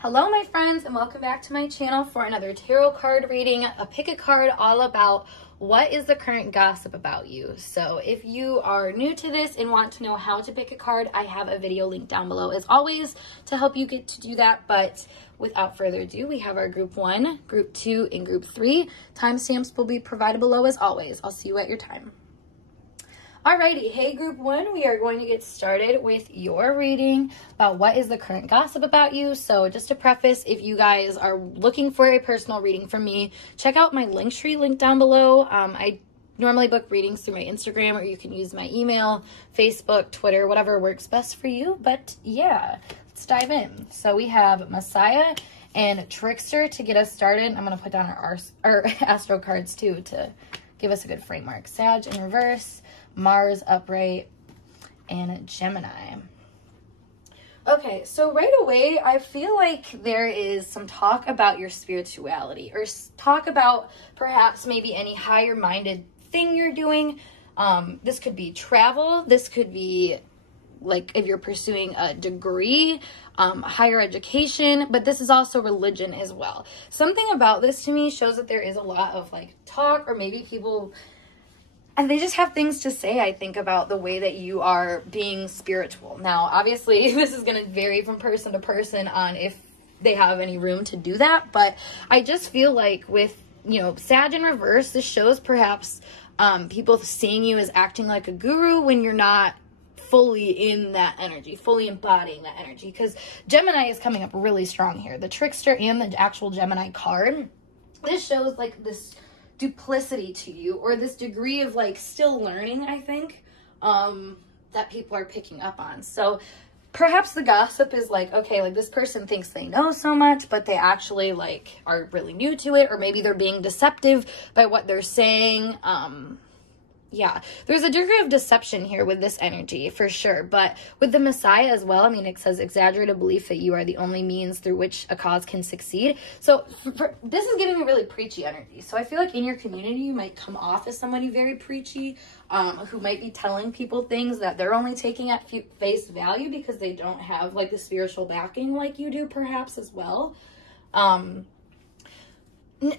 Hello my friends, and welcome back to my channel for another tarot card reading, a pick a card all about what is the current gossip about you. So if you are new to this and want to know how to pick a card, I have a video linked down below as always to help you get to do that. But without further ado, we have our group 1, group 2, and group 3. Timestamps will be provided below as always. I'll see you at your time. Alrighty, hey group 1, we are going to get started with your reading about what is the current gossip about you. So just to preface, if you guys are looking for a personal reading from me, check out my Linktree link down below. I normally book readings through my Instagram, or you can use my email, Facebook, Twitter, whatever works best for you. But yeah, let's dive in. So we have Messiah and Trickster to get us started. I'm going to put down our Astro cards too to give us a good framework. Sag in reverse, Mars upright, and Gemini. Okay, so right away, I feel like there is some talk about your spirituality, or talk about perhaps maybe any higher-minded thing you're doing. This could be travel. This could be like if you're pursuing a degree, higher education, but this is also religion as well. Something about this to me shows that there is a lot of like talk, or maybe people, and they just have things to say, I think, about the way that you are being spiritual. Now, obviously, this is going to vary from person to person on if they have any room to do that. But I just feel like with, you know, Sag in reverse, this shows perhaps people seeing you as acting like a guru when you're not fully in that energy, fully embodying that energy. Because Gemini is coming up really strong here. The Trickster and the actual Gemini card. This shows like this duplicity to you, or this degree of like still learning, I think, that people are picking up on. So perhaps the gossip is like, okay, like this person thinks they know so much, but they actually like are really new to it, or maybe they're being deceptive by what they're saying. Yeah, there's a degree of deception here with this energy for sure. But with the Messiah as well, I mean, it says exaggerated belief that you are the only means through which a cause can succeed. So this is giving me really preachy energy. So I feel like in your community, you might come off as somebody very preachy, who might be telling people things that they're only taking at face value because they don't have like the spiritual backing like you do perhaps as well.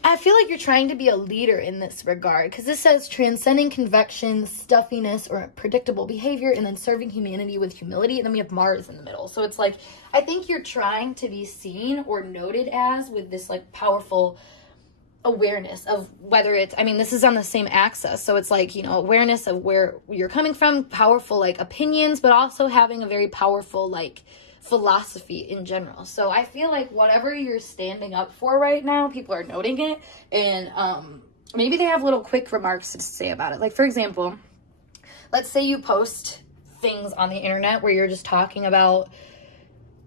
I feel like you're trying to be a leader in this regard, because this says transcending convection, stuffiness, or predictable behavior, and then serving humanity with humility. And then we have Mars in the middle. So it's like, I think you're trying to be seen or noted as with this like powerful awareness of whether it's, I mean, this is on the same axis. So it's like, you know, awareness of where you're coming from, powerful like opinions, but also having a very powerful like philosophy in general. So I feel like whatever you're standing up for right now, people are noting it, and maybe they have little quick remarks to say about it. Like, for example, let's say you post things on the internet where you're just talking about,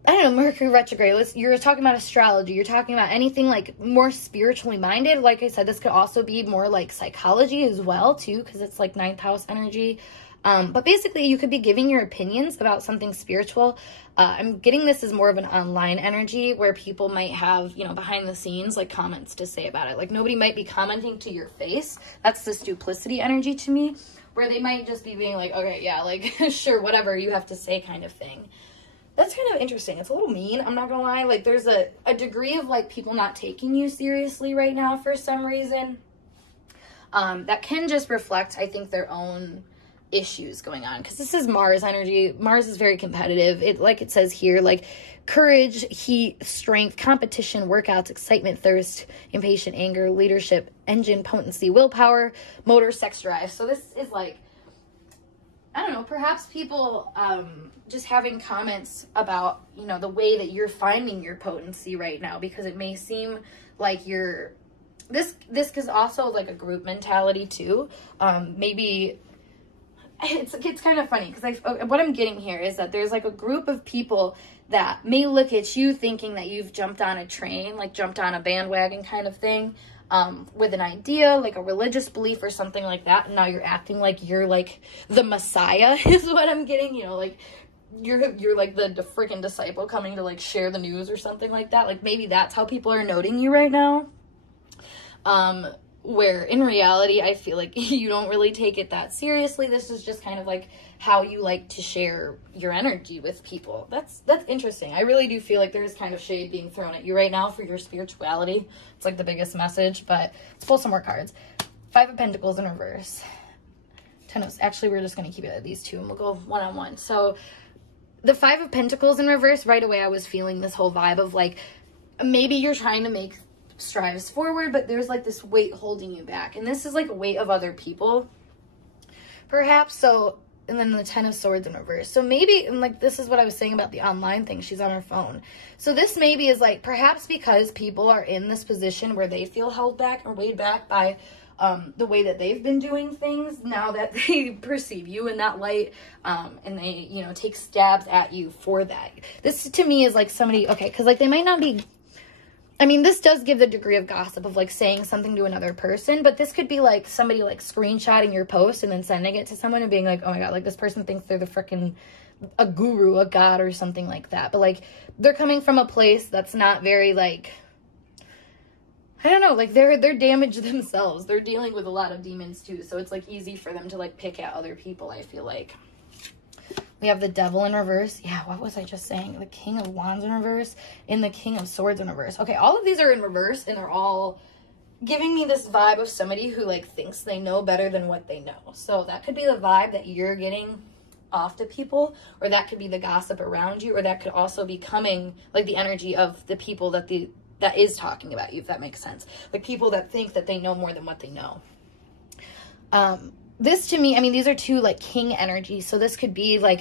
I don't know, Mercury retrograde, you're talking about astrology, you're talking about anything like more spiritually minded. Like I said, this could also be more like psychology as well too, because it's like 9th house energy. But basically, you could be giving your opinions about something spiritual. I'm getting this as more of an online energy where people might have, you know, behind the scenes, like comments to say about it. Like nobody might be commenting to your face. That's this duplicity energy to me, where they might just be being like, okay, yeah, like, sure, whatever you have to say kind of thing. That's kind of interesting. It's a little mean, I'm not gonna lie. Like there's a degree of like people not taking you seriously right now for some reason. That can just reflect, I think, their own issues going on, because this is Mars energy. Mars is very competitive. It, like it says here, like courage, heat, strength, competition, workouts, excitement, thirst, impatient, anger, leadership, engine, potency, willpower, motor, sex drive. So this is like, I don't know, perhaps people just having comments about, you know, the way that you're finding your potency right now, because it may seem like you're this is also like a group mentality too. Maybe it's kind of funny, because what I'm getting here is that there's like a group of people that may look at you thinking that you've jumped on a train, like jumped on a bandwagon kind of thing, with an idea, like a religious belief or something like that, and now you're acting like you're like the Messiah is what I'm getting, you know, like you're like the freaking disciple coming to like share the news or something like that. Like maybe that's how people are noting you right now. where in reality, I feel like you don't really take it that seriously. This is just kind of like how you like to share your energy with people. That's interesting. I really do feel like there's kind of shade being thrown at you right now for your spirituality. It's like the biggest message, but let's pull some more cards. Five of Pentacles in reverse. Ten of, actually, we're just going to keep it at these two and we'll go one-on-one. So the Five of Pentacles in reverse, right away I was feeling this whole vibe of like, maybe you're trying to make strides forward, but there's like this weight holding you back. And this is like a weight of other people, perhaps. So, and then the Ten of Swords in reverse. So maybe, and like this is what I was saying about the online thing, she's on her phone. So this maybe is like, perhaps because people are in this position where they feel held back or weighed back by the way that they've been doing things, now that they perceive you in that light, and they, you know, take stabs at you for that. This to me is like somebody, okay, because like they might not be, I mean, this does give the degree of gossip of like saying something to another person, but this could be like somebody like screenshotting your post and then sending it to someone and being like, oh my God, like this person thinks they're the freaking a guru, a god or something like that. But like they're coming from a place that's not very like, I don't know, like they're damaged themselves. They're dealing with a lot of demons too. So it's like easy for them to like pick at other people, I feel like. We have the Devil in reverse. Yeah, what was I just saying? The King of Wands in reverse and the King of Swords in reverse. Okay, all of these are in reverse and they're all giving me this vibe of somebody who like thinks they know better than what they know. So that could be the vibe that you're getting off to people, or that could be the gossip around you, or that could also be coming like the energy of the people that is talking about you, if that makes sense. Like people that think that they know more than what they know. This to me, I mean, these are two like king energies. So this could be like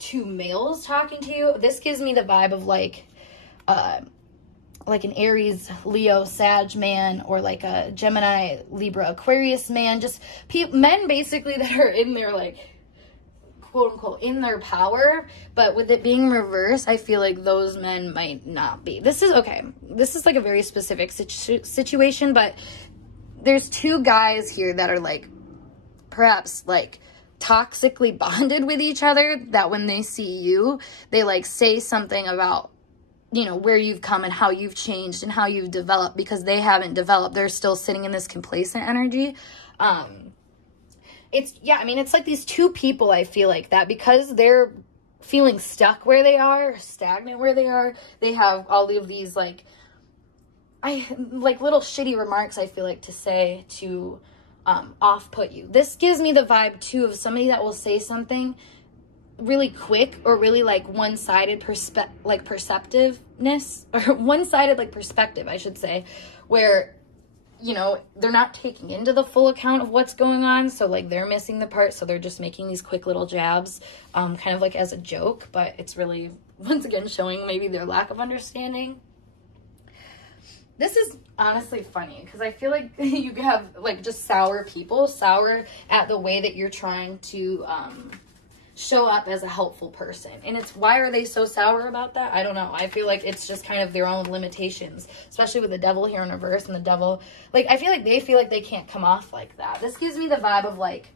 two males talking to you. This gives me the vibe of like an Aries, Leo, Sag man, or like a Gemini, Libra, Aquarius man. Just men basically that are in their like, quote unquote, in their power. But with it being reverse, I feel like those men might not be. This is, okay, this is like a very specific situation, but there's two guys here that are like, perhaps like toxically bonded with each other, that when they see you, they like say something about, you know, where you've come and how you've changed and how you've developed, because they haven't developed. They're still sitting in this complacent energy. It's, yeah, I mean, it's like these two people, I feel like that because they're feeling stuck where they are, stagnant where they are, they have all of these like little shitty remarks, I feel like, to say to off-put you. This gives me the vibe too of somebody that will say something really quick, or really like one-sided perceptiveness, or one-sided like perspective, I should say, where, you know, they're not taking into the full account of what's going on. So like they're missing the part. So they're just making these quick little jabs, kind of like as a joke, but it's really, once again, showing maybe their lack of understanding. This is honestly funny because I feel like you have like just sour people, sour at the way that you're trying to show up as a helpful person. And it's, why are they so sour about that? I don't know. I feel like it's just kind of their own limitations, especially with the Devil here in reverse and the Devil. Like, I feel like they can't come off like that. This gives me the vibe of like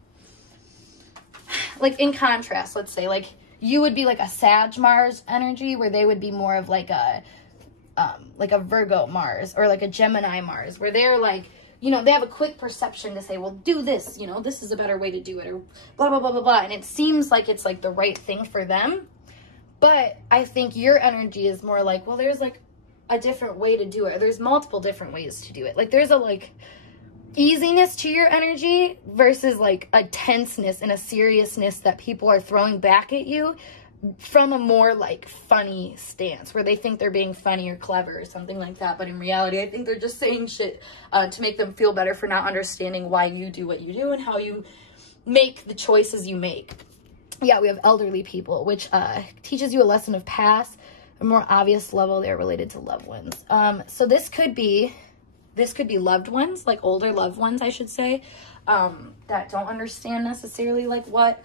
in contrast, let's say, like you would be like a Sag Mars energy, where they would be more of like a Virgo Mars, or like a Gemini Mars, where they're like, you know, they have a quick perception to say, well, do this, you know, this is a better way to do it, or blah, blah, blah, blah, blah. And it seems like it's like the right thing for them. But I think your energy is more like, well, there's like a different way to do it. Or there's multiple different ways to do it. Like there's a like easiness to your energy versus like a tenseness and a seriousness that people are throwing back at you from a more like funny stance, where they think they're being funny or clever or something like that. But in reality, I think they're just saying shit to make them feel better for not understanding why you do what you do and how you make the choices you make. Yeah, we have elderly people, which teaches you a lesson of past, a more obvious level. They're related to loved ones. So this could be loved ones, like older loved ones, I should say, that don't understand necessarily like what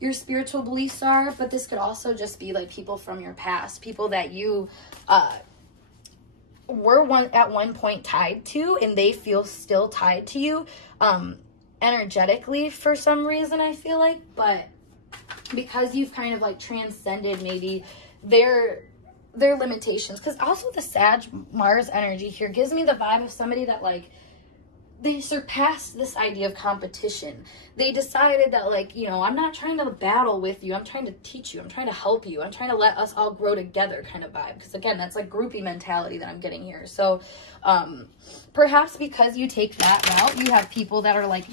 your spiritual beliefs are. But this could also just be like people from your past, people that you were at one point tied to, and they feel still tied to you energetically for some reason, I feel like. But because you've kind of like transcended maybe their limitations, because also the Sag Mars energy here gives me the vibe of somebody that like they surpassed this idea of competition. They decided that, like, you know, I'm not trying to battle with you. I'm trying to teach you. I'm trying to help you. I'm trying to let us all grow together kind of vibe. Because, again, that's like groupie mentality that I'm getting here. So, perhaps because you take that route, you have people that are, like,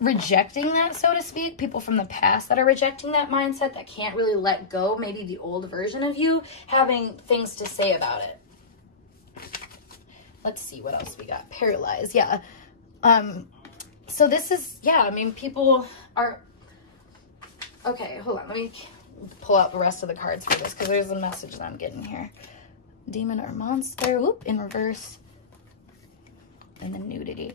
rejecting that, so to speak. People from the past that are rejecting that mindset, that can't really let go. Maybe the old version of you having things to say about it. Let's see what else we got. Paralyzed. Yeah. So this is, yeah, I mean, people are, okay, hold on. Let me pull out the rest of the cards for this, because there's a message that I'm getting here. Demon or monster. Whoop, in reverse. And then nudity.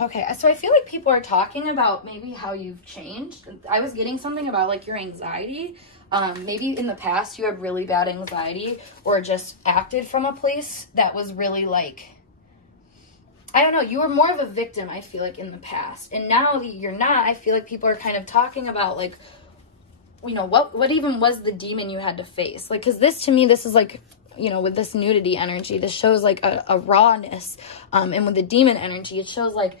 Okay, so I feel like people are talking about maybe how you've changed. I was getting something about, like, your anxiety. Maybe in the past you had really bad anxiety, or just acted from a place that was really, like, I don't know, you were more of a victim, I feel like, in the past. And now that you're not, I feel like people are kind of talking about, like, you know, what even was the demon you had to face? Like, because this, to me, this is, like, you know, with this nudity energy, this shows, like, a rawness. And with the demon energy, it shows, like,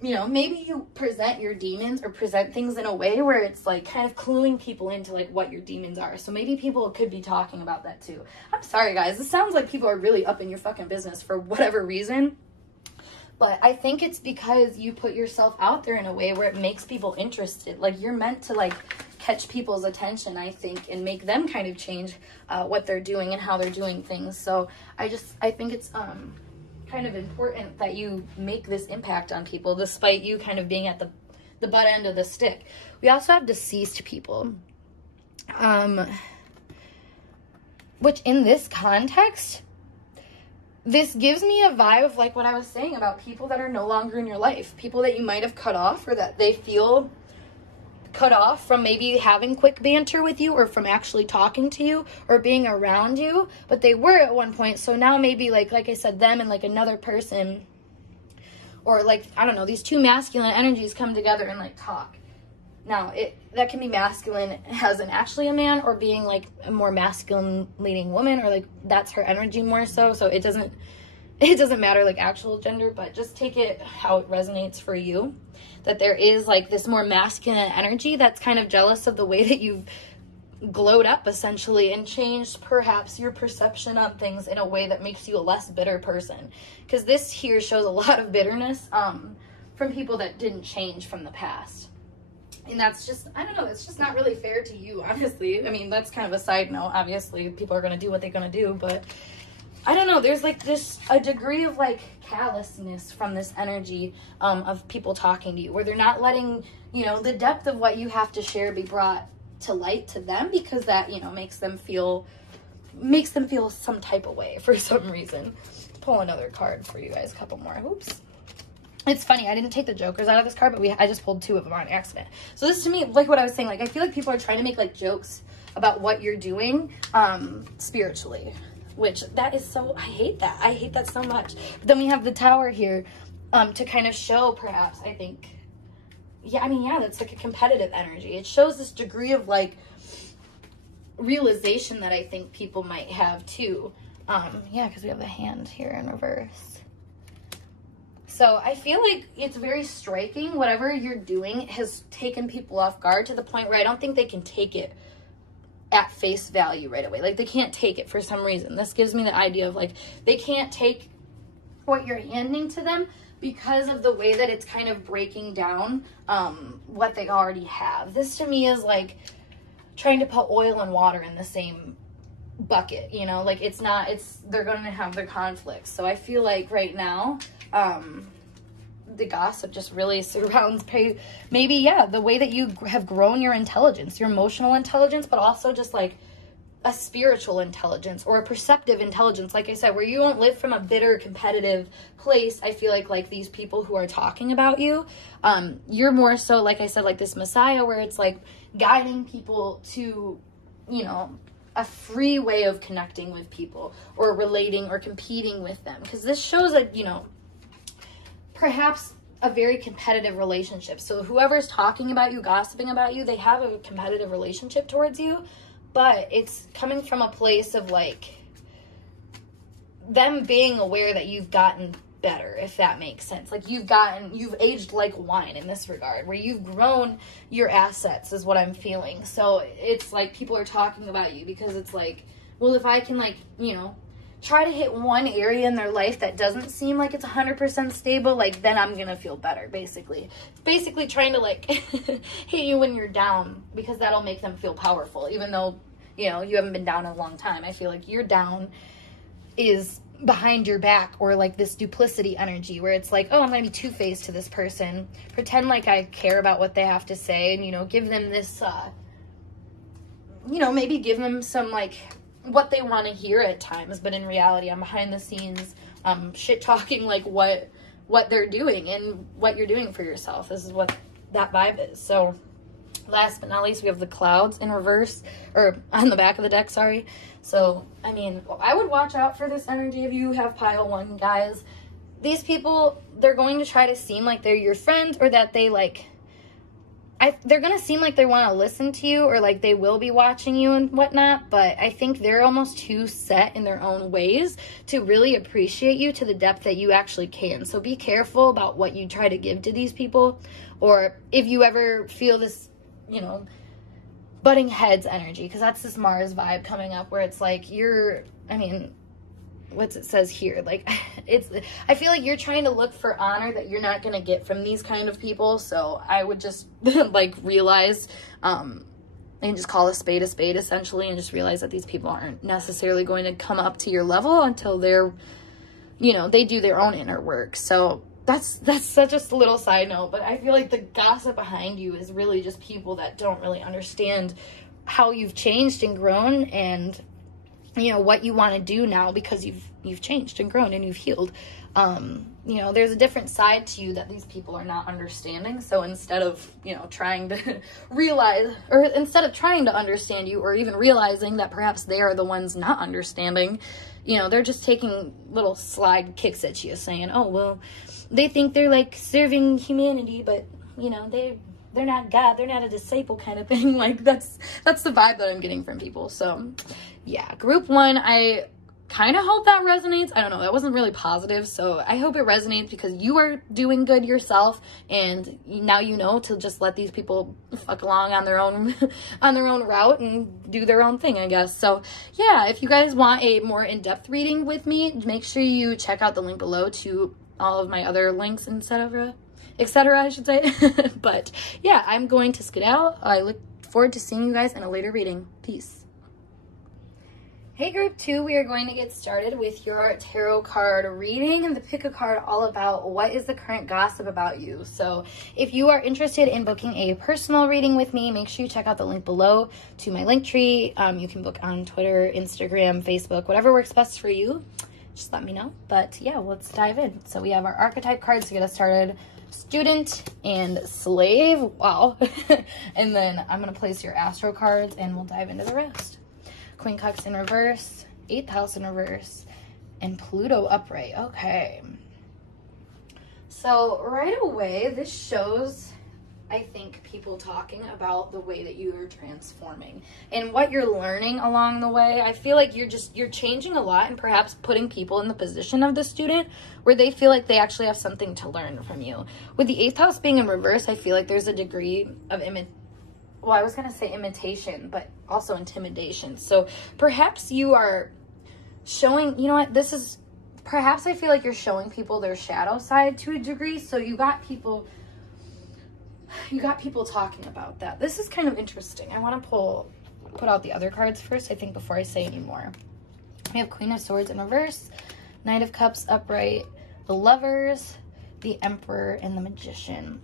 you know, maybe you present your demons or present things in a way where it's, like, kind of cluing people into, like, what your demons are. So maybe people could be talking about that too. I'm sorry, guys. This sounds like people are really up in your fucking business for whatever reason. But I think it's because you put yourself out there in a way where it makes people interested. Like, you're meant to, like, catch people's attention, I think, and make them kind of change what they're doing and how they're doing things. So I think it's kind of important that you make this impact on people, despite you kind of being at the butt end of the stick. We also have deceased people, which in this context, this gives me a vibe of, like, what I was saying about people that are no longer in your life, people that you might have cut off, or that they feel cut off from maybe having quick banter with you, or from actually talking to you or being around you, but they were at one point. So now maybe, like I said, them and, like, another person, or, like, I don't know, these two masculine energies come together and, like, talk. Now, that can be masculine as in actually a man, or being, like, a more masculine leading woman, or, like, that's her energy more so. So it doesn't matter, like, actual gender, but just take it how it resonates for you. That there is, like, this more masculine energy that's kind of jealous of the way that you've glowed up, essentially, and changed perhaps your perception on things in a way that makes you a less bitter person. Because this here shows a lot of bitterness from people that didn't change from the past. And that's just, I don't know, it's just not really fair to you, honestly. I mean, that's kind of a side note. Obviously, people are going to do what they're going to do, but I don't know, there's, like, a degree of, like, callousness from this energy of people talking to you, where they're not letting, you know, the depth of what you have to share be brought to light to them, because that, you know, makes them feel some type of way for some reason. Let's pull another card for you guys, a couple more. Oops. It's funny, I didn't take the jokers out of this card, but I just pulled two of them on accident. So this, to me, like what I was saying, like, I feel like people are trying to make, like, jokes about what you're doing spiritually. Which, that is so, I hate that. I hate that so much. But then we have the Tower here to kind of show, perhaps, I think, yeah, I mean, yeah, that's, like, a competitive energy. It shows this degree of, like, realization that I think people might have, too. Yeah, because we have the Hand here in reverse. So I feel like it's very striking. Whatever you're doing has taken people off guard to the point where I don't think they can take it at face value right away. Like, they can't take it for some reason. This gives me the idea of, like, they can't take what you're handing to them because of the way that it's kind of breaking down what they already have. This, to me, is like trying to put oil and water in the same bucket, you know? Like, they're going to have their conflicts. So I feel like right now, the gossip just really surrounds maybe, yeah, the way that you have grown your intelligence, your emotional intelligence, but also just, like, a spiritual intelligence or a perceptive intelligence, like I said, where you don't live from a bitter, competitive place. I feel like these people who are talking about you, you're more so, like I said, like this Messiah, where it's, like, guiding people to, you know, a free way of connecting with people or relating or competing with them. Because this shows that, you know, perhaps a very competitive relationship. So whoever's talking about you, gossiping about you, they have a competitive relationship towards you, but it's coming from a place of, like, them being aware that you've gotten better, if that makes sense. Like, you've aged like wine in this regard, where you've grown your assets is what I'm feeling. So it's like people are talking about you because it's like, well, if I can, like, you know, try to hit one area in their life that doesn't seem like it's 100% stable, like, then I'm gonna feel better, basically. It's basically trying to, like, hit you when you're down, because that'll make them feel powerful, even though, you know, you haven't been down in a long time. I feel like your down is behind your back, or like this duplicity energy where it's like, oh, I'm gonna be two-faced to this person, pretend like I care about what they have to say, and, you know, give them this, you know, maybe give them some, like, what they want to hear at times, but in reality, I'm behind the scenes, shit talking, like, what they're doing and what you're doing for yourself. This is what that vibe is. So last but not least, we have the clouds in reverse, or on the back of the deck, sorry. So, I mean, I would watch out for this energy if you have pile 1, guys. These people, they're going to try to seem like they're your friend, or that they, like, they're going to seem like they want to listen to you, or like they will be watching you and whatnot, but I think they're almost too set in their own ways to really appreciate you to the depth that you actually can. So be careful about what you try to give to these people, or if you ever feel this, you know, butting heads energy, because that's this Mars vibe coming up where it's like what's it says here, like, I feel like you're trying to look for honor that you're not going to get from these kind of people. So I would just like realize and just call a spade essentially, and just realize that these people aren't necessarily going to come up to your level until they're, you know, they do their own inner work. So that's such a little side note, but I feel like the gossip behind you is really just people that don't really understand how you've changed and grown, and, you know, what you want to do now because you've changed and grown and you've healed. You know, there's a different side to you that these people are not understanding. So instead of, you know, trying to realize, or instead of trying to understand you, or even realizing that perhaps they are the ones not understanding, you know, they're just taking little slide kicks at you, saying, oh, well, they think they're like serving humanity, but, you know, they're not God, they're not a disciple kind of thing. Like, that's the vibe that I'm getting from people. So yeah, group 1, I kind of hope that resonates. I don't know, that wasn't really positive, so I hope it resonates, because you are doing good yourself, and now you know to just let these people fuck along on their own on their own route and do their own thing, I guess. So yeah, if you guys want a more in-depth reading with me, make sure you check out the link below to all of my other links, etc, I should say. But yeah, I'm going to skedaddle. I look forward to seeing you guys in a later reading. Peace. Hey group 2, we are going to get started with your tarot card reading, and the pick a card all about what is the current gossip about you. So if you are interested in booking a personal reading with me, make sure you check out the link below to my link tree. You can book on Twitter, Instagram, Facebook, whatever works best for you. Just let me know. But yeah, let's dive in. So we have our archetype cards to get us started. Student and slave. Wow. And then I'm going to place your astro cards and we'll dive into the rest. Queen Cups in reverse, 8th house in reverse, and Pluto upright. Okay. So right away, this shows, I think, people talking about the way that you are transforming and what you're learning along the way. I feel like you're changing a lot, and perhaps putting people in the position of the student where they feel like they actually have something to learn from you. With the 8th house being in reverse, I feel like there's a degree of I was going to say imitation, but also intimidation. So perhaps you are showing, you know what, perhaps I feel like you're showing people their shadow side to a degree. So you got people talking about that. This is kind of interesting. I want to put out the other cards first, I think, before I say any more. We have Queen of Swords in reverse, Knight of Cups upright, the Lovers, the Emperor, and the Magician.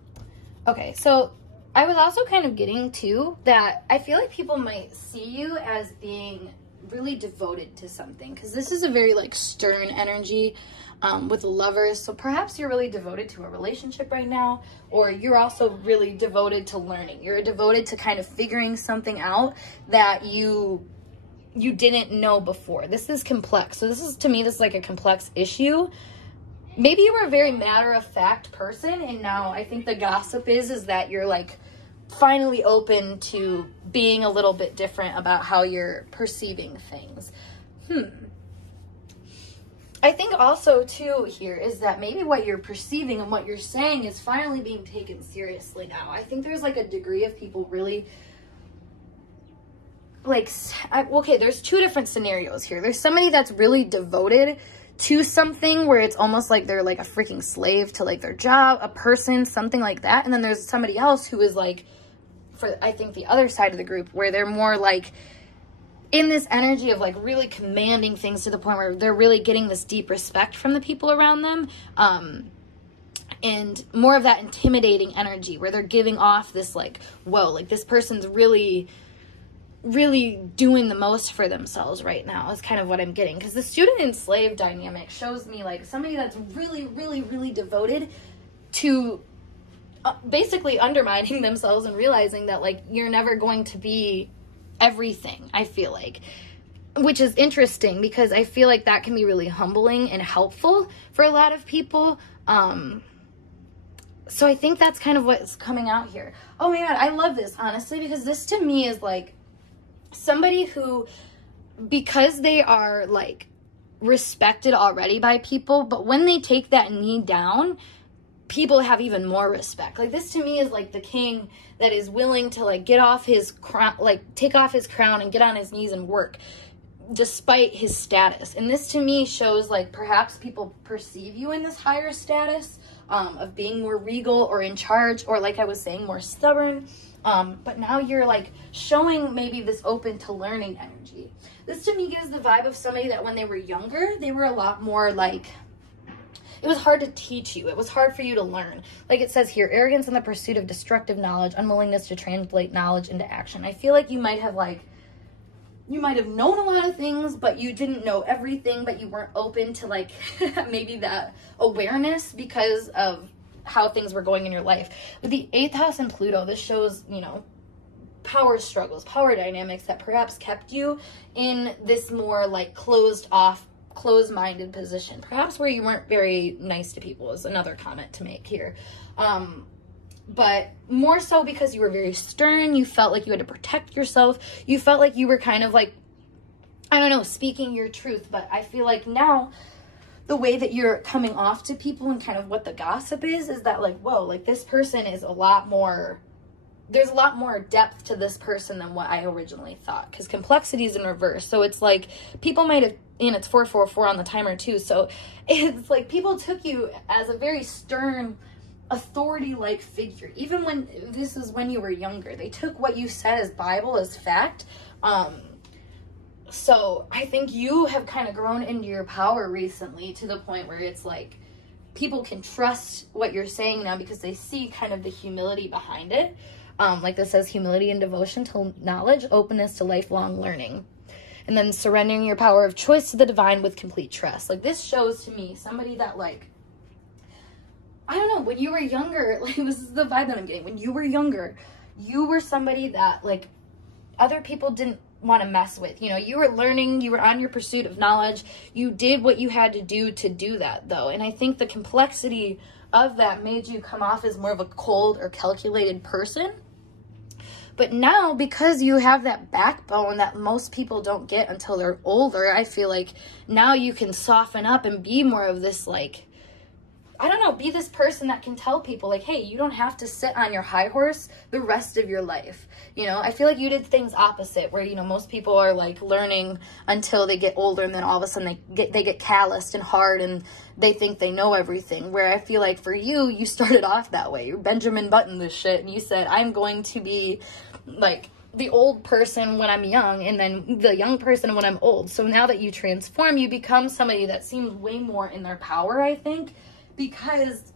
Okay, so I was also kind of getting to that I feel like people might see you as being really devoted to something, because this is a very like stern energy with the Lovers. So perhaps you're really devoted to a relationship right now, or you're also really devoted to learning. You're devoted to kind of figuring something out that you didn't know before. This is complex. So this is like a complex issue. Maybe you were a very matter-of-fact person, and now I think the gossip is that you're like finally open to being a little bit different about how you're perceiving things. I think also too here is that maybe what you're perceiving and what you're saying is finally being taken seriously now. I think there's like a degree of people really like, okay, there's two different scenarios here. There's somebody that's really devoted to something where it's almost like they're like a freaking slave to like their job, a person, something like that. And then there's somebody else who is like, for I think the other side of the group, where they're more like in this energy of like really commanding things to the point where they're really getting this deep respect from the people around them. And more of that intimidating energy where they're giving off this like, whoa, like this person's really doing the most for themselves right now is kind of what I'm getting. Because the student and slave dynamic shows me like somebody that's really devoted to basically undermining themselves and realizing that like you're never going to be everything, I feel like. Which is interesting because I feel like that can be really humbling and helpful for a lot of people. So I think that's kind of what's coming out here. Oh my God, I love this, honestly, because this to me is like somebody who, because they are like respected already by people, but when they take that knee down, people have even more respect. Like this to me is like the king that is willing to like get off his crown, like take off his crown and get on his knees and work despite his status. And this to me shows like perhaps people perceive you in this higher status of being more regal or in charge, or like I was saying, more stubborn. But now you're like showing maybe this open to learning energy. This to me gives the vibe of somebody that when they were younger, they were a lot more like, it was hard to teach you. It was hard for you to learn. Like it says here, arrogance in the pursuit of destructive knowledge, unwillingness to translate knowledge into action. I feel like you might have known a lot of things, but you didn't know everything, but you weren't open to like maybe that awareness because of how things were going in your life. With the 8th house and Pluto, this shows, you know, power struggles, power dynamics that perhaps kept you in this more like closed off, closed-minded position. Perhaps where you weren't very nice to people is another comment to make here. But more so because you were very stern, you felt like you had to protect yourself. You felt like you were kind of like, I don't know, speaking your truth. But I feel like now the way that you're coming off to people and kind of what the gossip is that like, whoa, like this person is a lot more, there's a lot more depth to this person than what I originally thought. Because complexity is in reverse. So it's like people might have, and it's 444 on the timer too. So it's like people took you as a very stern, authority-like figure. Even when, this is when you were younger. They took what you said as Bible, as fact. So I think you have kind of grown into your power recently to the point where it's like people can trust what you're saying now because they see kind of the humility behind it. Like this says, humility and devotion to knowledge, openness to lifelong learning. And then surrendering your power of choice to the divine with complete trust. Like this shows to me somebody that like, I don't know, when you were younger, like this is the vibe that I'm getting. When you were younger, you were somebody that like other people didn't want to mess with. You know, you were learning, you were on your pursuit of knowledge. You did what you had to do that though. And I think the complexity of that made you come off as more of a cold or calculated person. But now, because you have that backbone that most people don't get until they're older, I feel like now you can soften up and be more of this, like, I don't know, be this person that can tell people, like, hey, you don't have to sit on your high horse the rest of your life. You know, I feel like you did things opposite, where, you know, most people are, like, learning until they get older, and then all of a sudden they get calloused and hard, and they think they know everything. Where I feel like for you, you started off that way. You Benjamin Button this shit, and you said, I'm going to be, like, the old person when I'm young, and then the young person when I'm old. So now that you transform, you become somebody that seems way more in their power, I think, because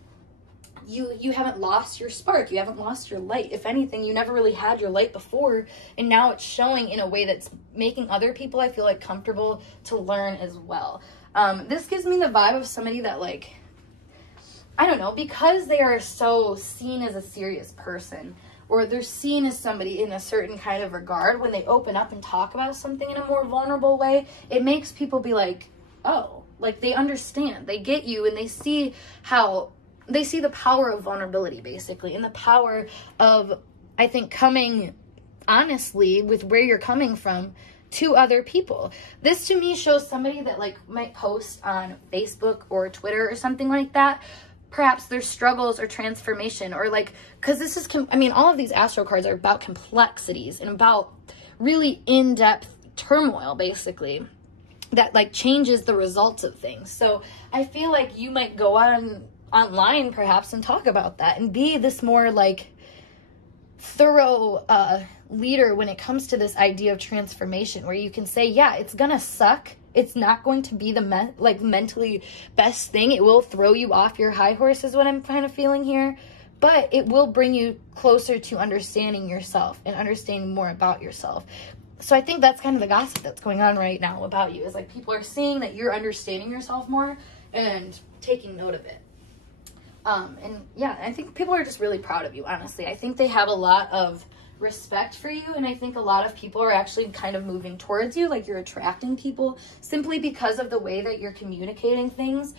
you haven't lost your spark. You haven't lost your light. If anything, you never really had your light before, and now it's showing in a way that's making other people, I feel like, comfortable to learn as well. This gives me the vibe of somebody that, like, I don't know, because they are so seen as a serious person, or they're seen as somebody in a certain kind of regard, when they open up and talk about something in a more vulnerable way, it makes people be like, oh, like, they understand, they get you, and they see how, they see the power of vulnerability, basically, and the power of, I think, coming honestly with where you're coming from to other people. This to me shows somebody that like might post on Facebook or Twitter or something like that, perhaps their struggles or transformation, or like, because this is, I mean, all of these astro cards are about complexities and about really in-depth turmoil, basically, that like changes the results of things. So I feel like you might go online perhaps and talk about that and be this more like thorough leader when it comes to this idea of transformation, where you can say, yeah, it's gonna suck. It's not going to be the mentally best thing. It will throw you off your high horse is what I'm kind of feeling here. But it will bring you closer to understanding yourself and understanding more about yourself. So I think that's kind of the gossip that's going on right now about you. Is like people are seeing that you're understanding yourself more and taking note of it. And yeah, I think people are just really proud of you, honestly. I think they have a lot of respect for you, and I think a lot of people are actually kind of moving towards you, like you're attracting people simply because of the way that you're communicating things,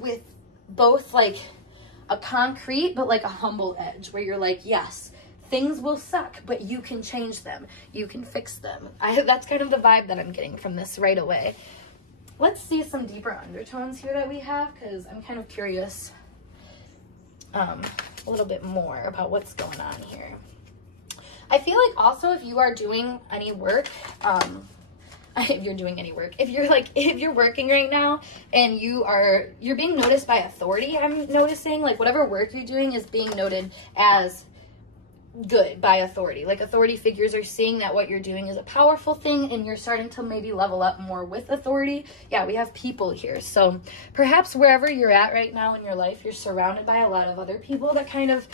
with both like a concrete but like a humble edge, where you're like, yes, things will suck, but you can change them, you can fix them. That's kind of the vibe that I'm getting from this right away. Let's see some deeper undertones here that we have, because I'm kind of curious a little bit more about what's going on here. I feel like also if you are doing any work, if you're working right now and you're being noticed by authority, I'm noticing like whatever work you're doing is being noted as good by authority. Like authority figures are seeing that what you're doing is a powerful thing and you're starting to maybe level up more with authority. Yeah, we have people here. So perhaps wherever you're at right now in your life, you're surrounded by a lot of other people that kind of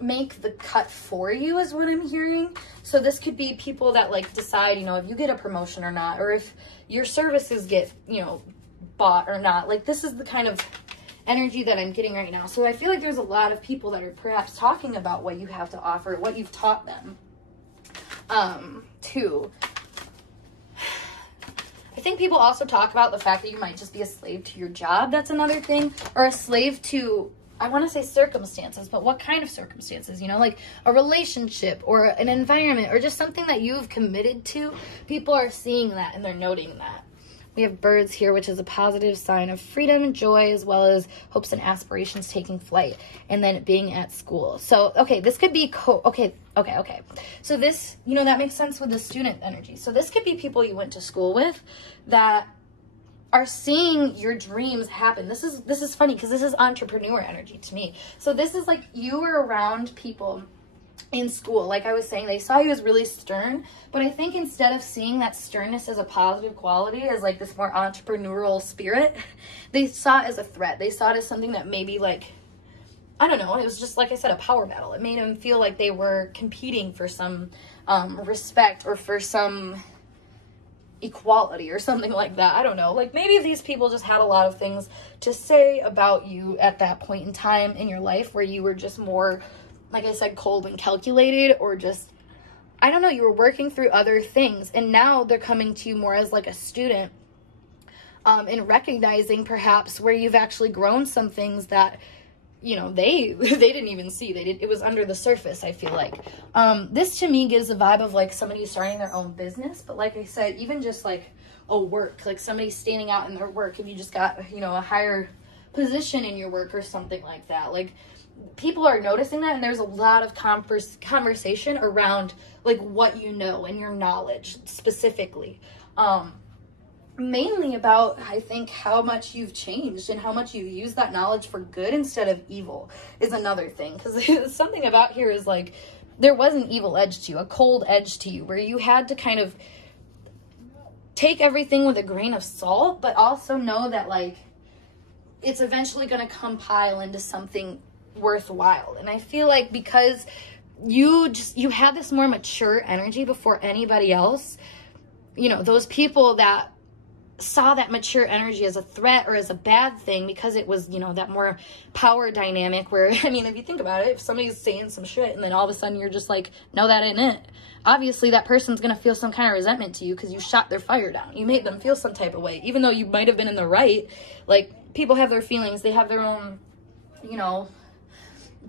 make the cut for you is what I'm hearing. So this could be people that like decide, you know, if you get a promotion or not, or if your services get, you know, bought or not. Like this is the kind of energy that I'm getting right now. So I feel like there's a lot of people that are perhaps talking about what you have to offer, what you've taught them. Too. I think people also talk about the fact that you might just be a slave to your job. That's another thing. Or a slave to, I want to say circumstances, but what kind of circumstances? You know, like a relationship or an environment or just something that you've committed to. People are seeing that and they're noting that. We have birds here, which is a positive sign of freedom, joy, as well as hopes and aspirations taking flight, and then being at school. So, okay, this could be, okay. So this, you know, that makes sense with the student energy. So this could be people you went to school with that are seeing your dreams happen. This is funny because this is entrepreneur energy to me. So this is like you were around people in school, like I was saying, they saw you as really stern, but I think instead of seeing that sternness as a positive quality, as like this more entrepreneurial spirit, they saw it as a threat. They saw it as something that maybe like, I don't know, it was just, like I said, a power battle. It made them feel like they were competing for some respect or for some equality or something like that. I don't know. Like maybe these people just had a lot of things to say about you at that point in time in your life where you were just more, like I said, cold and calculated, or just, I don't know, you were working through other things, and now they're coming to you more as like a student, and recognizing perhaps where you've actually grown some things that, you know, they didn't even see. It was under the surface, I feel like. This to me gives a vibe of like somebody starting their own business, but like I said, even just like a work, like somebody standing out in their work, if you just got, you know, a higher position in your work or something like that, like people are noticing that, and there's a lot of conversation around like what you know and your knowledge specifically, mainly about, I think, how much you've changed and how much you've used that knowledge for good instead of evil is another thing, because something about here is like there was an evil edge to you, a cold edge to you, where you had to kind of take everything with a grain of salt, but also know that like it's eventually going to compile into something worthwhile. And I feel like because you had this more mature energy before anybody else, you know, those people that saw that mature energy as a threat or as a bad thing because it was, you know, that more power dynamic where, I mean, if you think about it, if somebody's saying some shit and then all of a sudden you're just like, no, that ain't it, obviously that person's gonna feel some kind of resentment to you because you shot their fire down. You made them feel some type of way, even though you might have been in the right. Like, people have their feelings, they have their own, you know,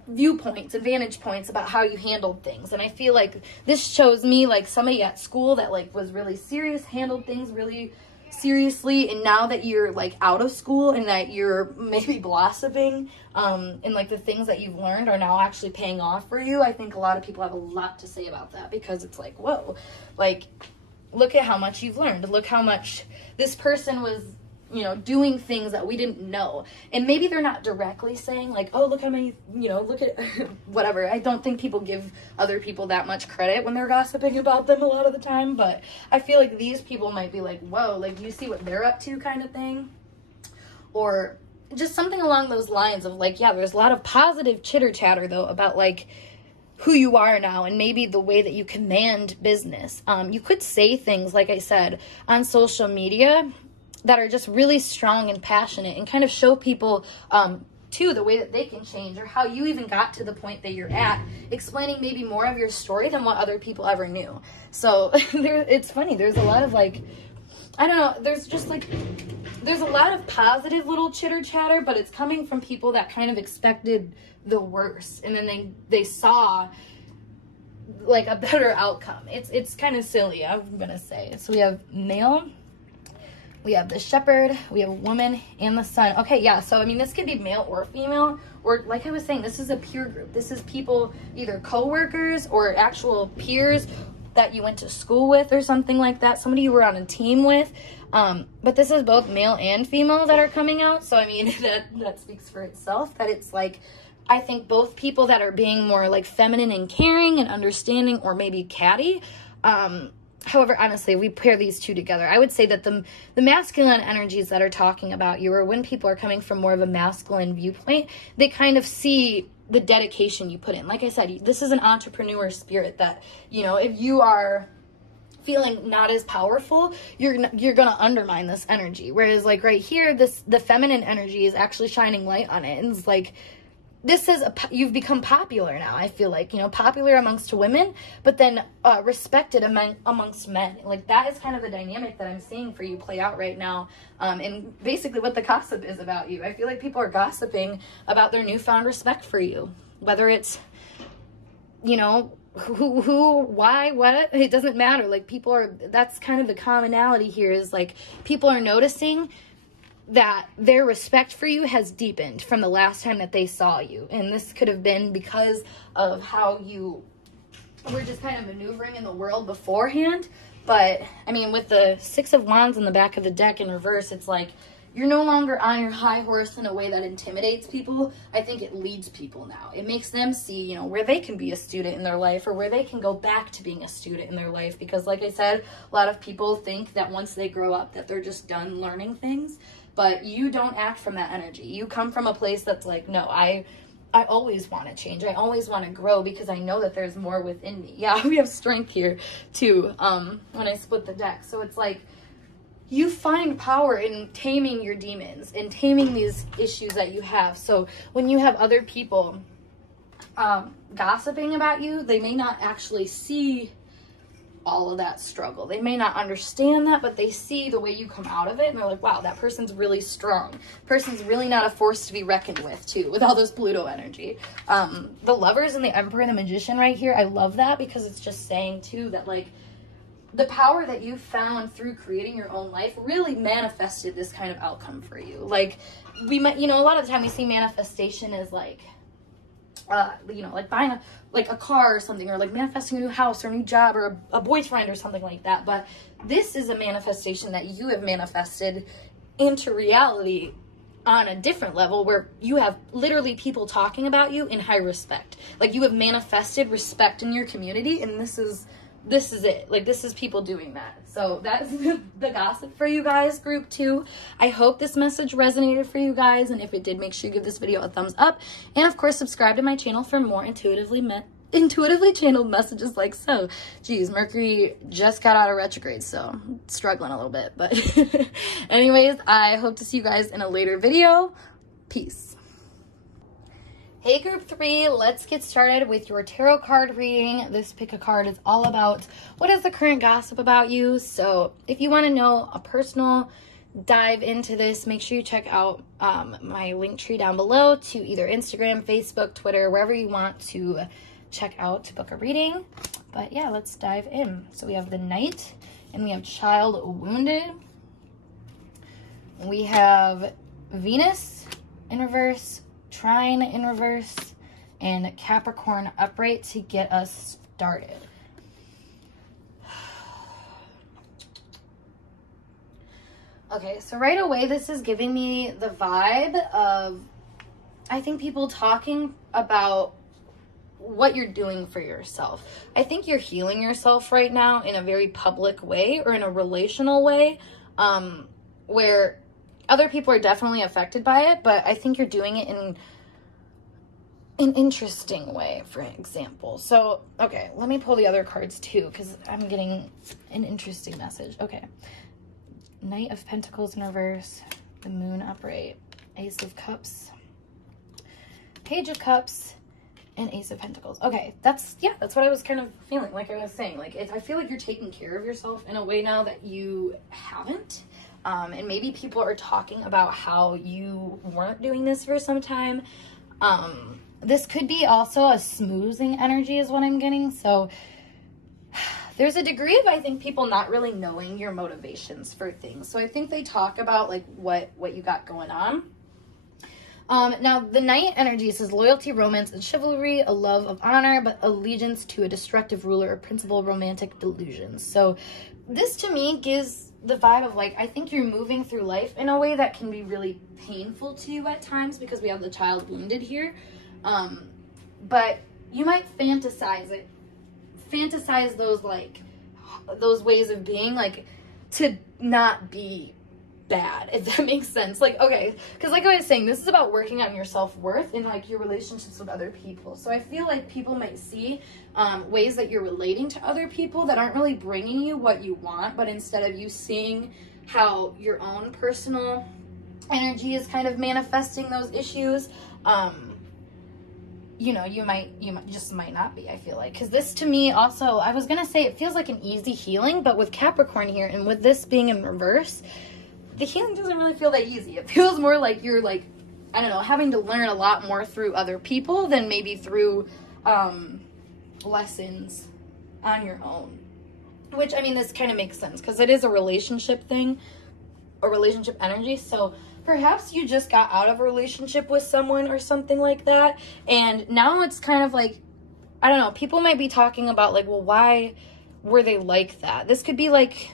viewpoints and vantage points about how you handled things. And I feel like this shows me like somebody at school that like was really serious, handled things really seriously, and now that you're like out of school and that you're maybe blossoming, and like the things that you've learned are now actually paying off for you. I think a lot of people have a lot to say about that, because it's like, whoa, like look at how much you've learned, look how much this person was, you know, doing things that we didn't know. And maybe they're not directly saying like, oh, look how many, you know, look at whatever. I don't think people give other people that much credit when they're gossiping about them a lot of the time, but I feel like these people might be like, whoa, like you see what they're up to kind of thing. Or just something along those lines of like, yeah, there's a lot of positive chitter chatter though about like who you are now and maybe the way that you command business. You could say things, like I said, on social media that are just really strong and passionate and kind of show people too the way that they can change, or how you even got to the point that you're at, explaining maybe more of your story than what other people ever knew. So it's funny, there's a lot of like, I don't know, there's just like, there's a lot of positive little chitter chatter, but it's coming from people that kind of expected the worst, and then they saw like a better outcome. It's kind of silly, I'm gonna say. So we have male, we have the shepherd, we have woman, and the sun. Okay, yeah, so I mean, this can be male or female, or like I was saying, this is a peer group. This is people, either co-workers or actual peers that you went to school with or something like that, somebody you were on a team with. But this is both male and female that are coming out. So I mean, that speaks for itself, that it's like, I think both people that are being more like feminine and caring and understanding, or maybe catty. However, honestly, we pair these two together, I would say that the masculine energies that are talking about you, or when people are coming from more of a masculine viewpoint, they kind of see the dedication you put in. Like I said, this is an entrepreneur spirit that, you know, if you are feeling not as powerful, you're gonna undermine this energy. Whereas like right here, the feminine energy is actually shining light on it, and it's like, this is you've become popular now. I feel like, you know, popular amongst women, but then respected amongst men. Like that is kind of the dynamic that I'm seeing for you play out right now, and basically what the gossip is about you. I feel like people are gossiping about their newfound respect for you, whether it's, you know, who, why, what, it doesn't matter. Like people are, that's kind of the commonality here, is like people are noticing that their respect for you has deepened from the last time that they saw you. And this could have been because of how you were just kind of maneuvering in the world beforehand. But I mean, with the Six of Wands in the back of the deck in reverse, it's like you're no longer on your high horse in a way that intimidates people. I think it leads people now. It makes them see, you know, where they can be a student in their life, or where they can go back to being a student in their life. Because like I said, a lot of people think that once they grow up that they're just done learning things. But you don't act from that energy. You come from a place that's like, no, I always want to change. I always want to grow, because I know that there's more within me. Yeah, we have strength here too, when I split the deck. So it's like, you find power in taming your demons and taming these issues that you have. So when you have other people gossiping about you, they may not actually see all of that struggle. They may not understand that, but they see the way you come out of it, and they're like, wow, that person's really strong. Person's really not a force to be reckoned with too, with all this Pluto energy. The Lovers and the Emperor and the Magician right here, I love that, because it's just saying too that like the power that you found through creating your own life really manifested this kind of outcome for you. Like we might, you know, a lot of the time we see manifestation as like, you know, like buying a car or something, or like manifesting a new house or a new job or a boyfriend or something like that. But this is a manifestation that you have manifested into reality on a different level, where you have literally people talking about you in high respect. Like you have manifested respect in your community, and this is it. Like this is people doing that. So that's the gossip for you guys, group 2. I hope this message resonated for you guys, and if it did, make sure you give this video a thumbs up, and of course subscribe to my channel for more intuitively channeled messages like so. Geez, Mercury just got out of retrograde, so I'm struggling a little bit, but anyways, I hope to see you guys in a later video. Peace. Hey group 3, let's get started with your tarot card reading. This pick a card is all about what is the current gossip about you. So if you want to know a personal dive into this, make sure you check out my link tree down below to either Instagram, Facebook, Twitter, wherever you want to check out to book a reading. But yeah, let's dive in. So we have the Knight, and we have Child Wounded. We have Venus in reverse, Trine in reverse, and Capricorn upright to get us started. Okay, so right away, this is giving me the vibe of, I think, people talking about what you're doing for yourself. I think you're healing yourself right now in a very public way, or in a relational way, where other people are definitely affected by it, but I think you're doing it in an interesting way, for example. So, okay, let me pull the other cards too, because I'm getting an interesting message. Okay. Knight of Pentacles in reverse, the Moon upright, Ace of Cups, Page of Cups, and Ace of Pentacles. Okay, that's what I was kind of feeling, like I was saying. Like, if I feel like you're taking care of yourself in a way now that you haven't, and maybe people are talking about how you weren't doing this for some time. This could be also a smoothing energy is what I'm getting, so there's a degree of, I think, people not really knowing your motivations for things. So I think they talk about, like, what you got going on. Now, the Knight energy says loyalty, romance, and chivalry, a love of honor, but allegiance to a destructive ruler, principal, romantic delusions. So this, to me, gives the vibe of, like, I think you're moving through life in a way that can be really painful to you at times, because we have the Child Wounded here. But you might fantasize it. Fantasize those, like, those ways of being, like, to not be bad, if that makes sense. Like, okay, because like I was saying, this is about working on your self-worth and, like, your relationships with other people. So I feel like people might see ways that you're relating to other people that aren't really bringing you what you want, but instead of you seeing how your own personal energy is kind of manifesting those issues, you know, you might not be, I feel like. Because this, to me, also, I was going to say it feels like an easy healing, but with Capricorn here, and with this being in reverse, the healing doesn't really feel that easy. It feels more like you're, like, I don't know, having to learn a lot more through other people than maybe through lessons on your own. Which, I mean, this kind of makes sense, because it is a relationship thing, a relationship energy, so perhaps you just got out of a relationship with someone or something like that, and now it's kind of like, I don't know, people might be talking about, like, well, why were they like that? This could be like,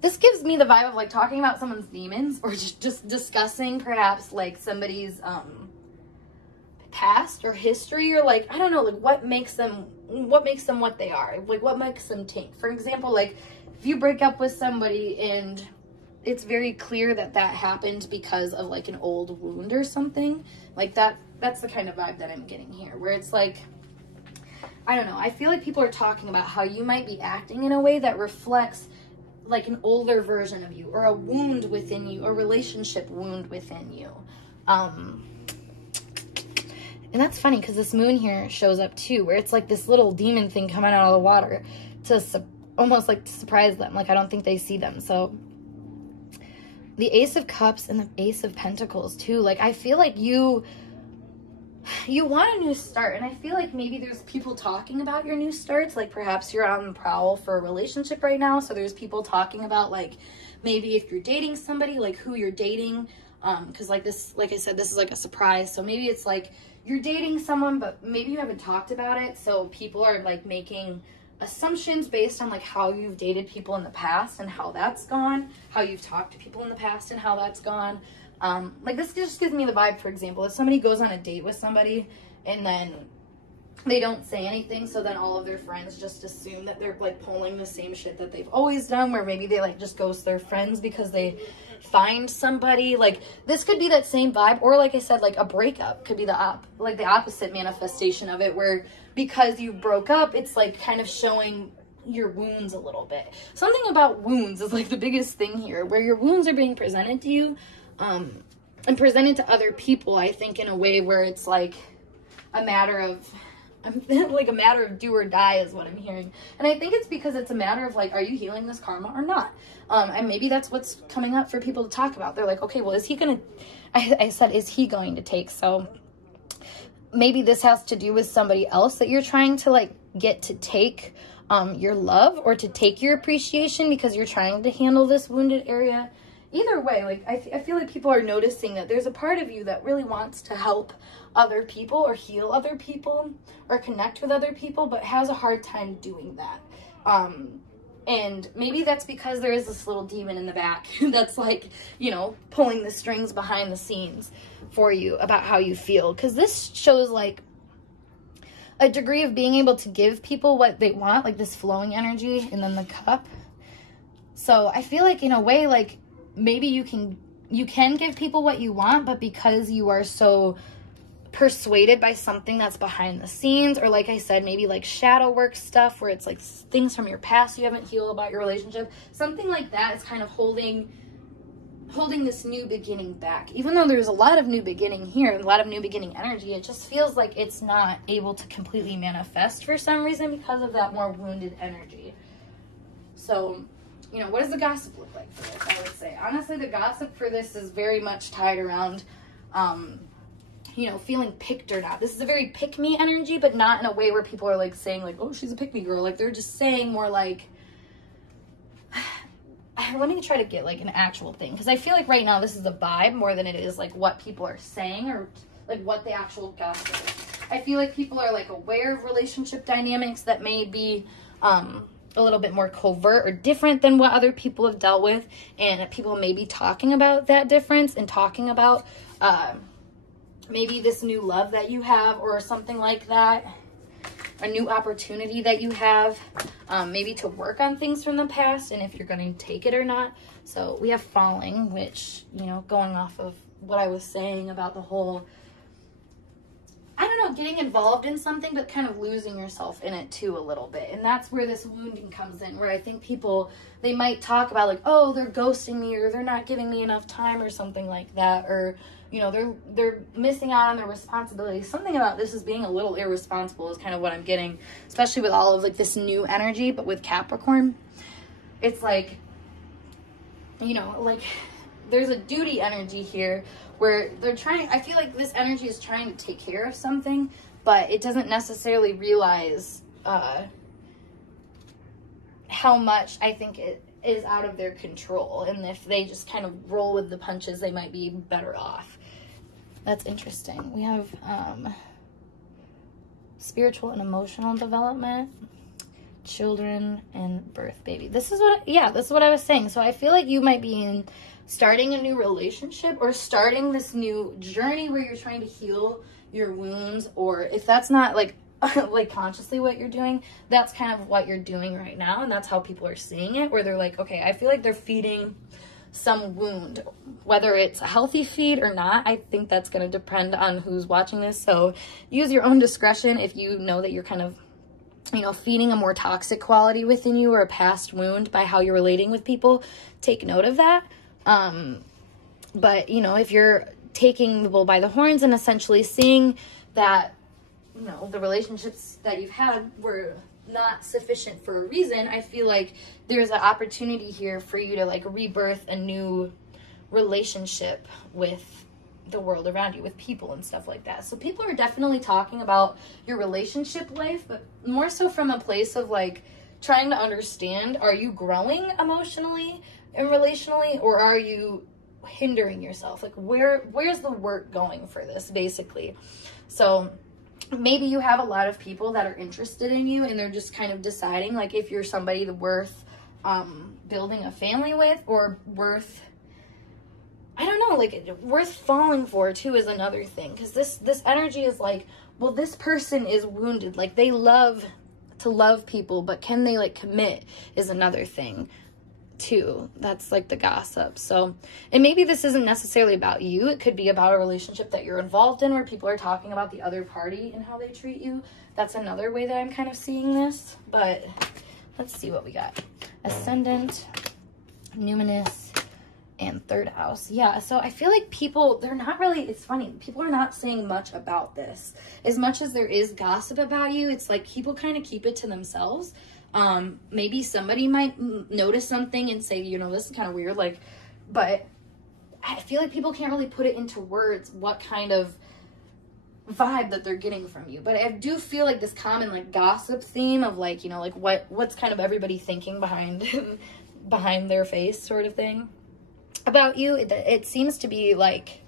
this gives me the vibe of, like, talking about someone's demons, or just discussing perhaps, like, somebody's past or history, or, like, I don't know, like, what makes them what they are, like, what makes them tick. For example, like, if you break up with somebody and it's very clear that that happened because of, like, an old wound or something like that. That's the kind of vibe that I'm getting here, where it's like, I don't know, I feel like people are talking about how you might be acting in a way that reflects, like, an older version of you, or a wound within you, a relationship wound within you. And that's funny, because this moon here shows up too, where it's like this little demon thing coming out of the water to almost like to surprise them. Like, I don't think they see them. So the Ace of Cups and the Ace of Pentacles too. Like, I feel like you want a new start, and I feel like maybe there's people talking about your new starts. Like, perhaps you're on the prowl for a relationship right now, so there's people talking about, like, maybe if you're dating somebody, like, who you're dating, because, like, this, like I said, this is like a surprise. So maybe it's like you're dating someone, but maybe you haven't talked about it, so people are, like, making assumptions based on, like, how you've dated people in the past and how that's gone, how you've talked to people in the past and how that's gone. Like, this just gives me the vibe, for example, if somebody goes on a date with somebody and then they don't say anything, so then all of their friends just assume that they're, like, pulling the same shit that they've always done, where maybe they, like, just ghost their friends because they find somebody. Like, this could be that same vibe, or, like I said, like, a breakup could be the opposite manifestation of it, where because you broke up, it's, like, kind of showing your wounds a little bit. Something about wounds is, like, the biggest thing here, where your wounds are being presented to you, and presented to other people, I think, in a way where it's, like, a matter of, I'm like a matter of do or die is what I'm hearing. And I think it's because it's a matter of like, are you healing this karma or not? And maybe that's what's coming up for people to talk about. They're like, okay, well, is he going to, I said, is he going to take? So maybe this has to do with somebody else that you're trying to like get to take your love or to take your appreciation because you're trying to handle this wounded area. Either way, like I feel like people are noticing that there's a part of you that really wants to help other people or heal other people or connect with other people, but has a hard time doing that. And maybe that's because there is this little demon in the back that's like, you know, pulling the strings behind the scenes for you about how you feel. Because this shows like a degree of being able to give people what they want, like this flowing energy and then the cup. So I feel like in a way, like maybe you can give people what you want, but because you are so persuaded by something that's behind the scenes, or like I said, maybe like shadow work stuff where it's like things from your past you haven't healed about your relationship, something like that is kind of holding this new beginning back. Even though there's a lot of new beginning here, a lot of new beginning energy, it just feels like it's not able to completely manifest for some reason because of that more wounded energy. So, you know, what does the gossip look like for this? I would say, honestly, the gossip for this is very much tied around, you know, feeling picked or not. This is a very pick-me energy, but not in a way where people are like saying like, oh, she's a pick-me girl. Like they're just saying more like, let me try to get like an actual thing. Because I feel like right now this is a vibe more than it is like what people are saying or like what the actual gossip is. I feel like people are like aware of relationship dynamics that may be, a little bit more covert or different than what other people have dealt with, and people may be talking about that difference and talking about maybe this new love that you have or something like that, a new opportunity that you have, maybe to work on things from the past and if you're going to take it or not. So we have falling, which, you know, going off of what I was saying about the whole, I don't know, getting involved in something, but kind of losing yourself in it too a little bit. And that's where this wounding comes in, where I think people, they might talk about like, oh, they're ghosting me or they're not giving me enough time or something like that. Or, you know, they're missing out on their responsibilities. Something about this is being a little irresponsible is kind of what I'm getting, especially with all of like this new energy, but with Capricorn. It's like, you know, like there's a duty energy here where they're trying, I feel like this energy is trying to take care of something, but it doesn't necessarily realize how much I think it is out of their control. And if they just kind of roll with the punches, they might be better off. That's interesting. We have spiritual and emotional development, children, and birth baby. This is what, yeah, this is what I was saying. So I feel like you might be starting a new relationship or starting this new journey where you're trying to heal your wounds, or if that's not like like consciously what you're doing, that's kind of what you're doing right now, and that's how people are seeing it, where they're like, okay, I feel like they're feeding some wound, whether it's a healthy feed or not. I think that's going to depend on who's watching this, so use your own discretion if you know that you're kind of, you know, feeding a more toxic quality within you or a past wound by how you're relating with people. Take note of that. But, you know, if you're taking the bull by the horns and essentially seeing that, you know, the relationships that you've had were not sufficient for a reason, I feel like there's an opportunity here for you to like rebirth a new relationship with the world around you, with people and stuff like that. So people are definitely talking about your relationship life, but more so from a place of like trying to understand, are you growing emotionally and relationally, or are you hindering yourself? Like where's the work going for this, basically? So maybe you have a lot of people that are interested in you and they're just kind of deciding like if you're somebody worth building a family with, or worth, I don't know, like worth falling for too is another thing. Because this energy is like, well, this person is wounded, like they love to love people, but can they like commit is another thing too. That's like the gossip. So, and maybe this isn't necessarily about you, it could be about a relationship that you're involved in where people are talking about the other party and how they treat you. That's another way that I'm kind of seeing this. But let's see what we got. Ascendant, numinous, and third house. Yeah, so I feel like people, they're not really, it's funny, people are not saying much about this. As much as there is gossip about you, it's like people kind of keep it to themselves. Maybe somebody might notice something and say, you know, this is kind of weird, like, but I feel like people can't really put it into words what kind of vibe that they're getting from you. But I do feel like this common like gossip theme of like, you know, like what's kind of everybody thinking behind behind their face sort of thing about you. It seems to be like,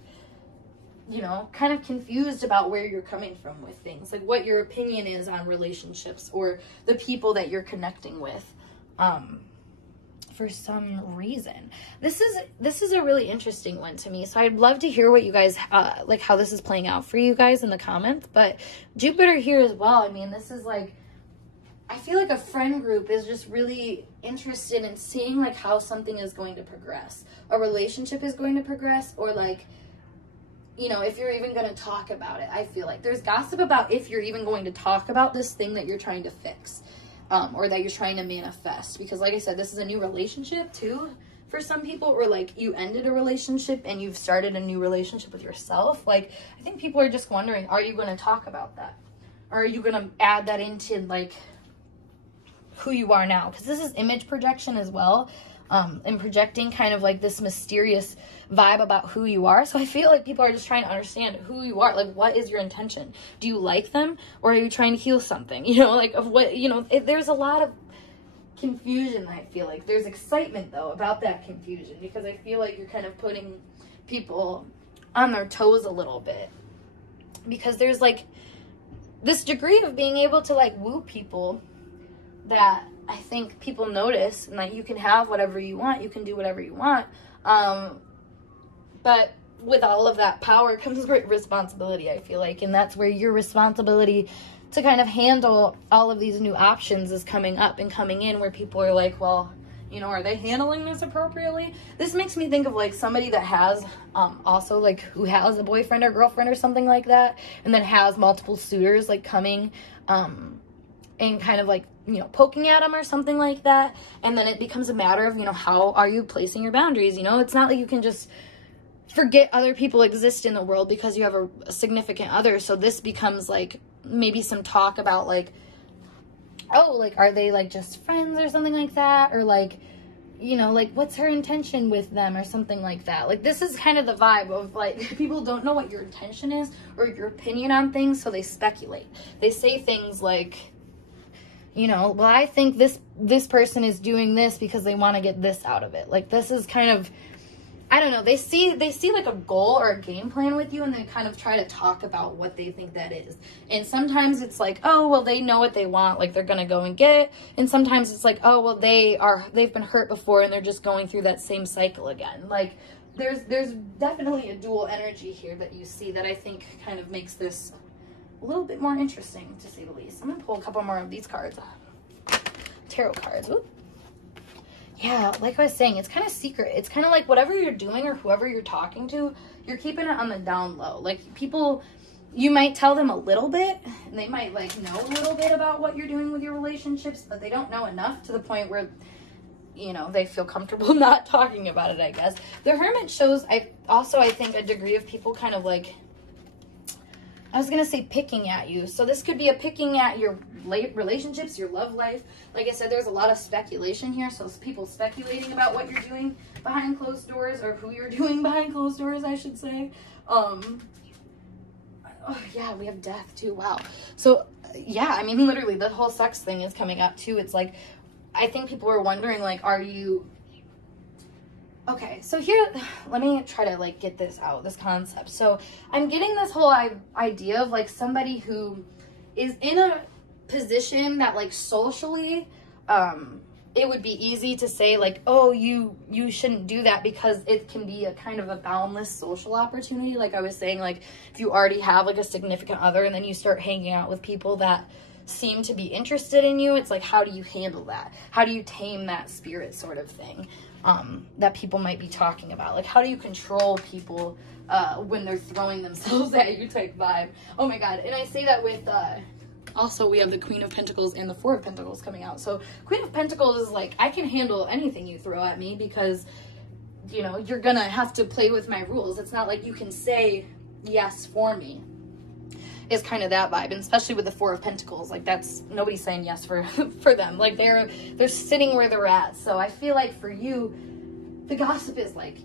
you know, kind of confused about where you're coming from with things, like what your opinion is on relationships or the people that you're connecting with. For some reason, this is a really interesting one to me, so I'd love to hear what you guys like, how this is playing out for you guys in the comments. But Jupiter here as well, I mean, this is like, I feel like a friend group is just really interested in seeing like how something is going to progress, a relationship is going to progress, or like, you know, if you're even going to talk about it. I feel like there's gossip about if you're even going to talk about this thing that you're trying to fix. Or that you're trying to manifest, because like I said, this is a new relationship too for some people, or like you ended a relationship and you've started a new relationship with yourself. Like, I think people are just wondering, are you going to talk about that, or are you going to add that into like who you are now? Because this is image projection as well, and projecting kind of like this mysterious vibe about who you are. So I feel like people are just trying to understand who you are. Like, what is your intention? Do you like them, or are you trying to heal something? You know, like of what, you know, there's a lot of confusion. I feel like there's excitement though about that confusion, because I feel like you're kind of putting people on their toes a little bit, because there's like this degree of being able to like woo people that I think people notice, and like you can have whatever you want, you can do whatever you want. But with all of that power comes great responsibility, I feel like. And that's where your responsibility to kind of handle all of these new options is coming up and coming in, where people are like, well, you know, are they handling this appropriately? This makes me think of like somebody that has also like who has a boyfriend or girlfriend or something like that, and then has multiple suitors like coming and kind of like, you know, poking at them or something like that. And then it becomes a matter of, you know, how are you placing your boundaries? You know, it's not like you can just forget other people exist in the world because you have a significant other. So this becomes like maybe some talk about like, oh, like, are they like just friends or something like that? Or like, you know, like what's her intention with them or something like that. Like, this is kind of the vibe of like, people don't know what your intention is or your opinion on things, so they speculate. They say things like, you know, well, I think this person is doing this because they want to get this out of it. Like, this is kind of, I don't know, they see like a goal or a game plan with you, and they kind of try to talk about what they think that is. And sometimes it's like, oh, well, they know what they want, like they're going to go and get it. And sometimes it's like, oh, well, they've been hurt before and they're just going through that same cycle again. Like, there's definitely a dual energy here that you see that I think kind of makes this a little bit more interesting, to say the least. I'm going to pull a couple more of these cards. Tarot cards. Ooh. Yeah, like I was saying, it's kind of secret. It's kind of like whatever you're doing or whoever you're talking to, you're keeping it on the down low. Like, people, you might tell them a little bit, and they might like know a little bit about what you're doing with your relationships, but they don't know enough to the point where, you know, they feel comfortable not talking about it, I guess. The Hermit shows, I think, a degree of people kind of like, I was going to say picking at you. So this could be a picking at your relationships, your love life. Like I said, there's a lot of speculation here. So it's people speculating about what you're doing behind closed doors, or who you're doing behind closed doors, I should say. Oh, yeah, we have death too. Wow. So, yeah, I mean, literally the whole sex thing is coming up too. It's like, I think people are wondering, like, are you... Okay, so here, let me try to like get this out, this concept. So I'm getting this whole idea of like somebody who is in a position that like socially, it would be easy to say like, oh, you shouldn't do that, because it can be a kind of a boundless social opportunity. Like I was saying, like if you already have like a significant other and then you start hanging out with people that seem to be interested in you, it's like, how do you handle that? How do you tame that spirit sort of thing? That people might be talking about. Like, how do you control people when they're throwing themselves at you type vibe? Oh my god. And I say that with, also we have the Queen of Pentacles and the Four of Pentacles coming out. So Queen of Pentacles is like, I can handle anything you throw at me, because you know, you're gonna have to play with my rules. It's not like you can say yes for me. It's kind of that vibe, and especially with the Four of Pentacles, like that's, nobody's saying yes for them. Like they're sitting where they're at. So I feel like for you, the gossip is like,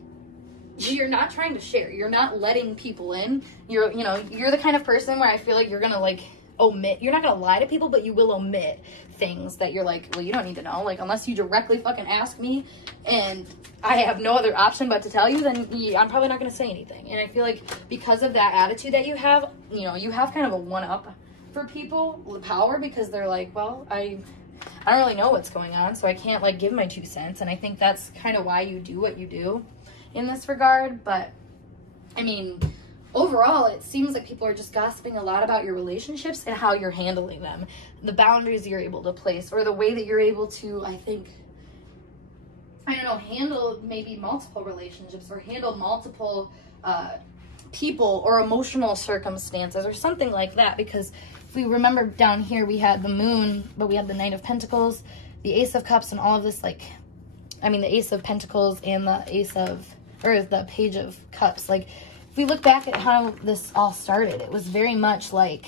you're not trying to share. You're not letting people in. You're the kind of person where I feel like you're gonna like omit. You're not gonna lie to people, but you will omit things that you're like, well, you don't need to know. Like, unless you directly fucking ask me and I have no other option but to tell you, then I'm probably not gonna say anything. And I feel like because of that attitude that you have, you know, you have kind of a one-up for people, the power, because they're like, well, I don't really know what's going on, so I can't like give my 2 cents. And I think that's kind of why you do what you do in this regard. But I mean, overall, it seems like people are just gossiping a lot about your relationships and how you're handling them, the boundaries you're able to place, or the way that you're able to, I think, I don't know, handle maybe multiple relationships, or handle multiple people or emotional circumstances or something like that. Because if we remember down here, we had the Moon, but we had the Knight of Pentacles, the Ace of Cups, and all of this, like, I mean, the Ace of Pentacles and the the Page of Cups. Like, if we look back at how this all started, it was very much like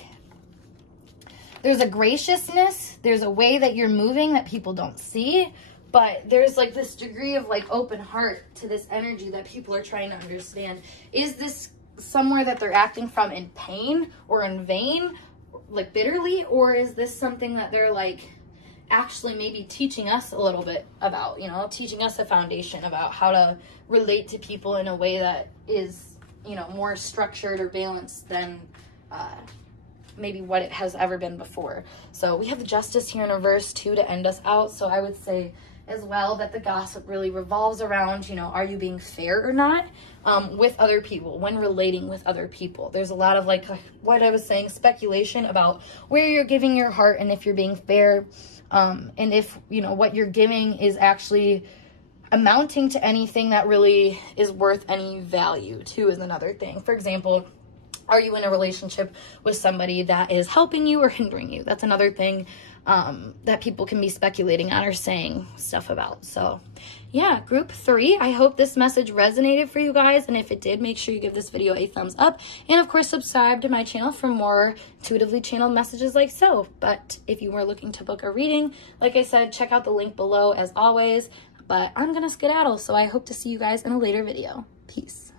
there's a graciousness, there's a way that you're moving that people don't see, but there's like this degree of like open heart to this energy that people are trying to understand. Is this somewhere that they're acting from in pain or in vain, like bitterly, or is this something that they're like actually maybe teaching us a little bit about, you know, teaching us a foundation about how to relate to people in a way that is, you know, more structured or balanced than maybe what it has ever been before. So we have the Justice here in reverse too to end us out. So I would say as well that the gossip really revolves around, you know, are you being fair or not with other people when relating with other people? There's a lot of like what I was saying, speculation about where you're giving your heart and if you're being fair, and if, you know, what you're giving is actually amounting to anything that really is worth any value too is another thing. For example, are you in a relationship with somebody that is helping you or hindering you? That's another thing that people can be speculating on or saying stuff about. So yeah, group 3, I hope this message resonated for you guys. And if it did, make sure you give this video a thumbs up. And of course, subscribe to my channel for more intuitively channeled messages like so. But if you were looking to book a reading, like I said, check out the link below as always. But I'm going to skedaddle, so I hope to see you guys in a later video. Peace.